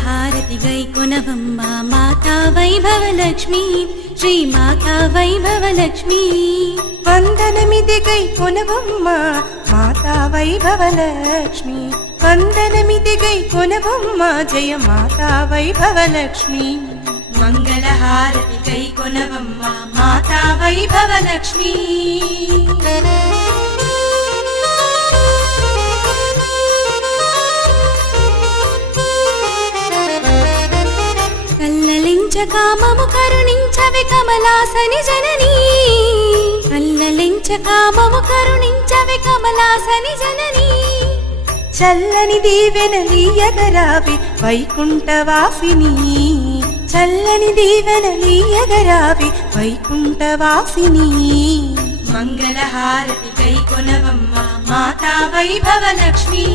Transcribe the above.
మంగళహారతి గైకొనవమ్మ మాతా వైభవలక్ష్మి శ్రీ మాతా వైభవలక్ష్మి వందనమిది గైకొనవమ్మ మాతా వైభవలక్ష్మి వందనమిది గైకొనవమ్మ జయ మాతా వైభవలక్ష్మి మంగళహారతి గైకొనవమ్మ మాతా వైభవలక్ష్మి కామము కరుణించవి కమలాసని జననీ కల్లలించ కామము కరుణించవి కమలాసని జననీ చల్లని దీవెనలీయగరావి వైకుంఠవాసిని చల్లని దీవెనలీయగరావి వైకుంఠవాసిని మంగళహారతి గైకొనవమ్మ మాతా వైభవలక్ష్మి